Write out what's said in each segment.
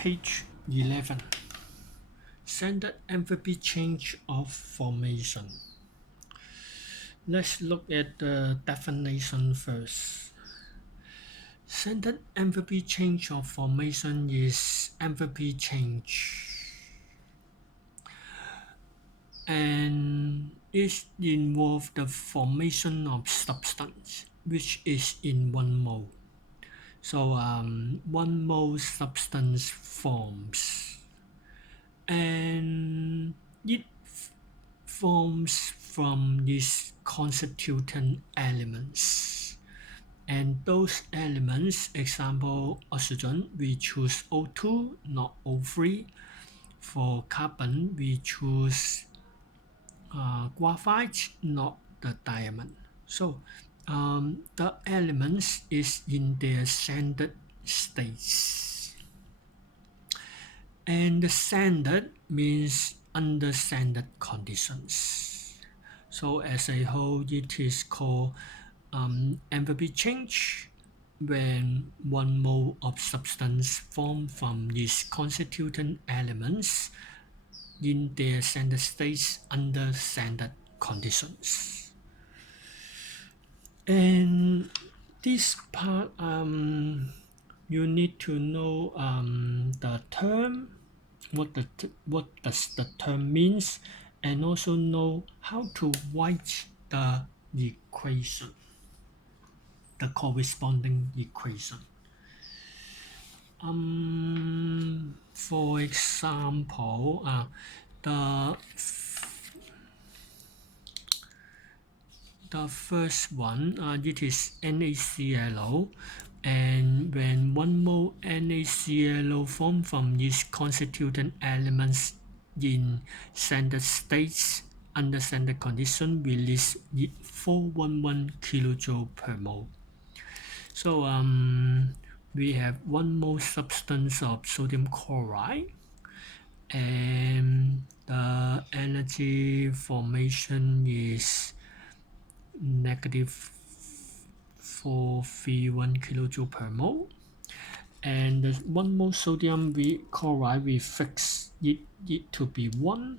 Page 11. Standard enthalpy change of formation. Let's look at the definition first. Standard enthalpy change of formation is enthalpy change, and it involves the formation of substance which is in 1 mole. So 1 mole substance forms, and it forms from these constituent elements. And those elements, example oxygen, we choose O2, not O3. For carbon, we choose graphite, not the diamond. So the elements is in their standard states. And the standard means under standard conditions. So as a whole, it is called enthalpy change when 1 mole of substance formed from these constituent elements in their standard states under standard conditions. And this part, you need to know the term, what does the term means, and also know how to write the equation, the corresponding equation. For example, the first one, it is NaClO, and when 1 mole NaClO formed from these constituent elements in standard states under standard condition, release 411 kilojoule per mole. So we have 1 mole substance of sodium chloride, and the energy formation is negative 431 kilojoule per mole. And the 1 mole sodium chloride, we fix it to be 1,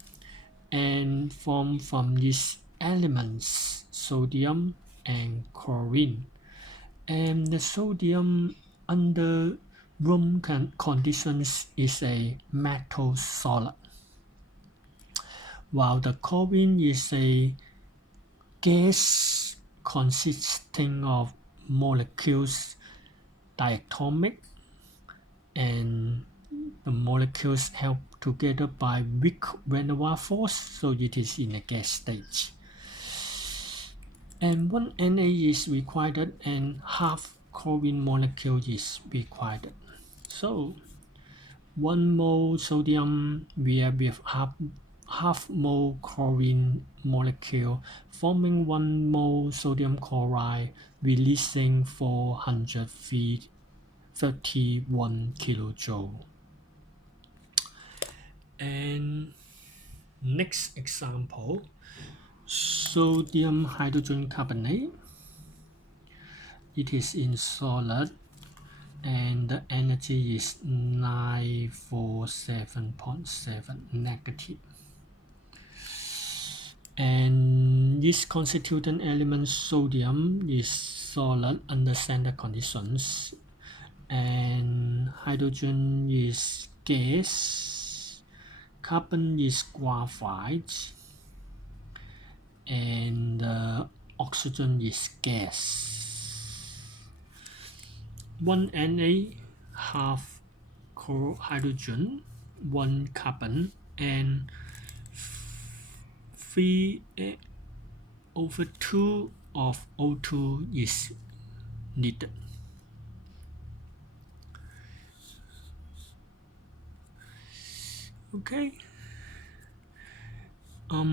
and form from these elements sodium and chlorine. And the sodium under room conditions is a metal solid, while the chlorine is a gas consisting of molecules diatomic, and the molecules held together by weak van der Waals force, so it is in a gas stage. And 1 Na is required, and half chlorine molecule is required. So 1 mole sodium react with half mole chlorine molecule, forming 1 mole sodium chloride, releasing 431 kilojoule. And next example, sodium hydrogen carbonate. It is in solid, and the energy is 947.7 negative. And this constituent element sodium is solid under standard conditions, and hydrogen is gas, carbon is graphite, and oxygen is gas. 1 Na, half hydrogen, 1 carbon, and 3/2 of O2 is needed. Okay. How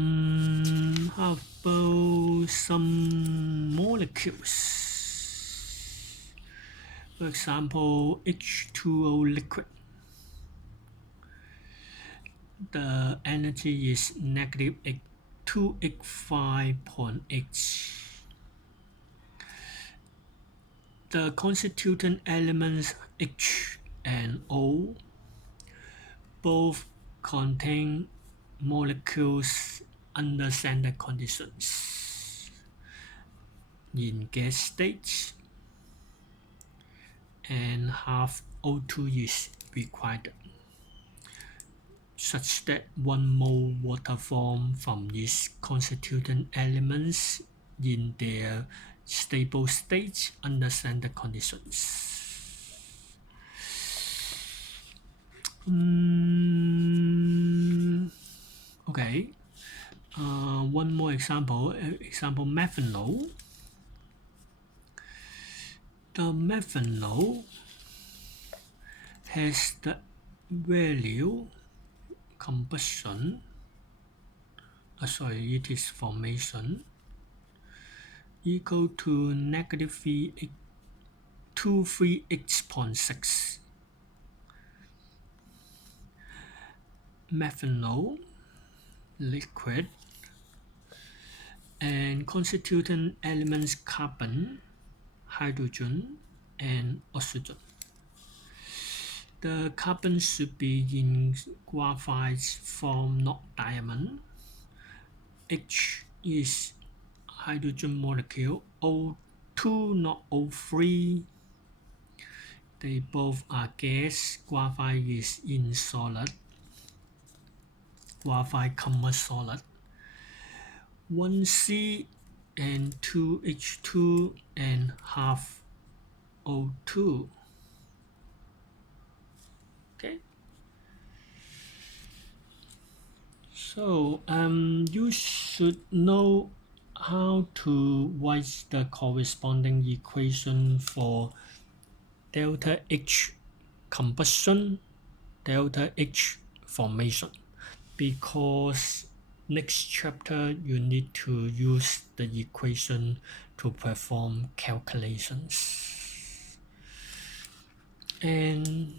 about some molecules? For example, H2O liquid. The energy is negative 285.8. The constituent elements H and O both contain molecules under standard conditions in gas stage, and half O2 is required, such that 1 mole water formed from its constituent elements in their stable state under standard conditions. Okay, one more example, methanol. The methanol has the value combustion, it is formation, equal to negative 23x.6. Methanol liquid and constituent elements carbon, hydrogen, and oxygen. The carbon should be in graphite form, not diamond. H is hydrogen molecule, O2 not O3. They both are gas. Graphite is in solid. Graphite comes solid. 1C and 2H2 and half O2. Okay. So you should know how to write the corresponding equation for delta H combustion, delta H formation, because next chapter you need to use the equation to perform calculations. And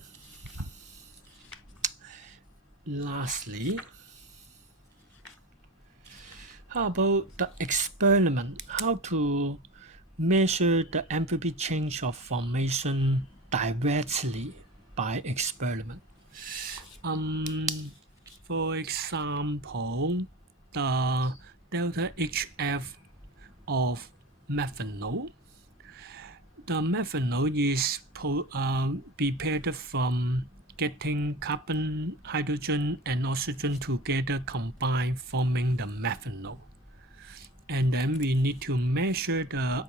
lastly, how about the experiment? How to measure the enthalpy change of formation directly by experiment. For example, the delta HF of methanol. The methanol is prepared from getting carbon, hydrogen, and oxygen together combined, forming the methanol. And then we need to measure the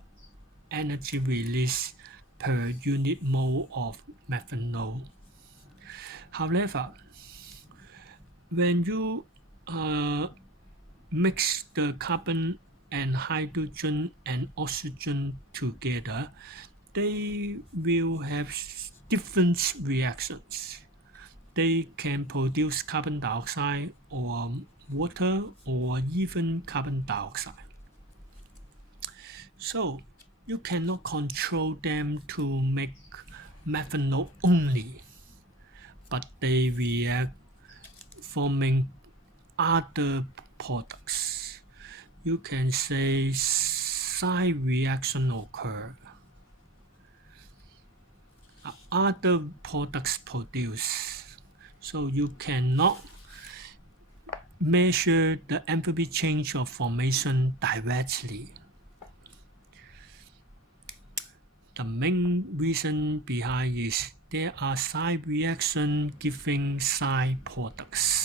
energy release per unit mole of methanol. However, when you mix the carbon and hydrogen and oxygen together, they will have different reactions. They can produce carbon dioxide or water or even carbon dioxide. So you cannot control them to make methanol only, but they react forming other products. You can say side reaction occur. Other products produce. So you cannot measure the enthalpy change of formation directly. The main reason behind is there are side reactions giving side products.